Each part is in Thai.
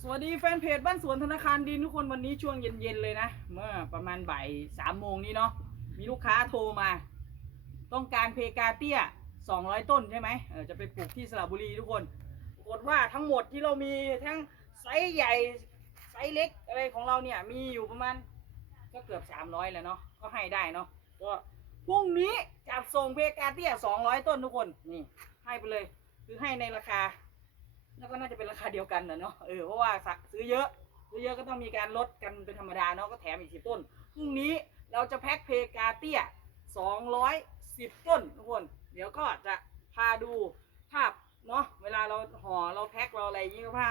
สวัสดีแฟนเพจบ้านสวนธนาคารดินทุกคนวันนี้ช่วงเย็นๆเลยนะ เมื่อประมาณบ่ายสามโมงนี้เนาะมีลูกค้าโทรมา ต้องการเพกาเตี้ย 200 ต้นใช่ไหมเออจะไปปลูกที่สระบุรีทุกคนปรากฏว่าทั้งหมดที่เรามีทั้งไซส์ใหญ่ไซส์เล็กอะไรของเราเนี่ยมีอยู่ประมาณก็เกือบ 300 แล้วเนาะก็ให้ได้เนาะก็พรุ่งนี้จัดส่งเพกาเตี้ย 200 ต้นทุกคนนี่ให้ไปเลยคือให้ในราคา แล้วก็น่าจะเป็นราคาเดียวกันนะเนาะเออเพราะว่าซื้อเยอะซื้อเยอะก็ต้องมีการลดกันเป็นธรรมดาเนาะก็แถมอีกสิบต้นพรุ่งนี้เราจะแพ็คเพกาเตี้ยสองร้อยสิบต้นทุกคน เดี๋ยวก็จะพาดูภาพเนาะเวลาเราห่อเราแพ็คเราอะไรอย่างงี้ก็พา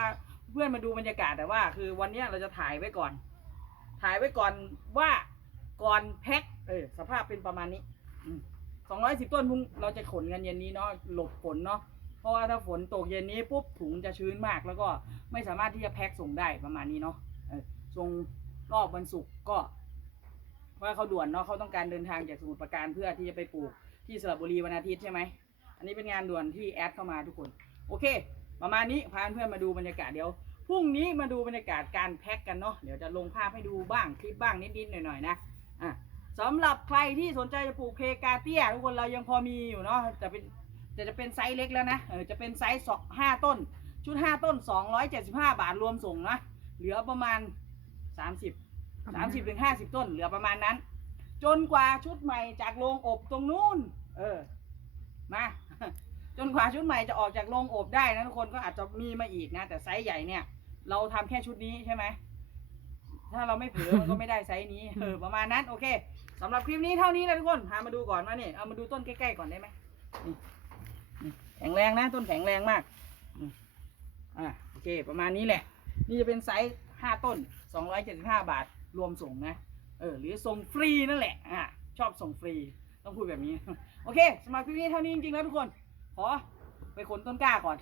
เพื่อนมาดูบรรยากาศแต่ว่า คือวันนี้เราจะถ่ายไว้ก่อน ถ่ายไว้ก่อนว่าก่อนแพ็คเออสภาพเป็นประมาณนี้สองร้อยสิบต้นพรุ่งเราจะขนกันเย็นนี้เนาะหลบฝนเนาะ เพราะว่าถ้าฝนตกเย็นนี้ปุ๊บถุงจะชื้นมาก แล้วก็ไม่สามารถที่จะแพ็คส่งได้ประมาณนี้เนาะส่งรอบวันศุกร์ก็ว่าเขาด่วนเนาะเขาต้องการเดินทางจากสมุทรปราการเพื่อที่จะไปปลูกที่สระบุรีวันอาทิตย์ใช่ไหมอันนี้เป็นงานด่วนที่แอดเข้ามาทุกคน โอเค ประมาณนี้พาเพื่อนมาดูบรรยากาศเดี๋ยวพรุ่งนี้มาดูบรรยากาศการแพ็คกันเนาะเดี๋ยวจะลงภาพให้ดูบ้างคลิปบ้างนิดๆหน่อยๆนะอะสำหรับใครที่สนใจจะปลูกเพกาเตียทุกคนเรายังพอมีอยู่เนาะแต่เป็น จะจะเป็นไซส์เล็กแล้วนะเออจะเป็นไซส์สองห้าต้น ชุดห้าต้นสองร้อยเจ็ดสิบห้าบาทรวมส่งนะเหลือประมาณสามสิบสามสิบถึงห้าสิบต้น เหลือประมาณนั้น จนกว่าชุดใหม่จากโรงอบตรงนู้นเออมาจนกว่าชุดใหม่จะออกจากโรงอบได้นะทุกคนก็อาจจะมีมาอีกนะ แต่ไซส์ใหญ่เนี่ย เราทำแค่ชุดนี้ใช่ไหมถ้าเราไม่เผลอมันก็ไม่ได้ไซส์นี้เออประมาณนั้นโอเคสำหรับคลิปนี้เท่านี้นะทุกคนพามาดูก่อนมาเนี่ยเอามาดูต้นใกล้ๆก่อนได้ไหมนี่ แข็งแรงนะ ต้นแข็งแรงมากอ่าโอเค ประมาณนี้แหละ นี่จะเป็นไซส์ห้าต้นสองร้อยเจ็ดสิบห้าบาท รวมส่งนะ เออ หรือส่งฟรีนั่นแหละอ่าชอบส่งฟรี ต้องพูดแบบนี้ โอเคสำหรับคลิปนี้เท่านี้จริงๆแล้วทุกคน ขอไปขนต้นกล้าก่อน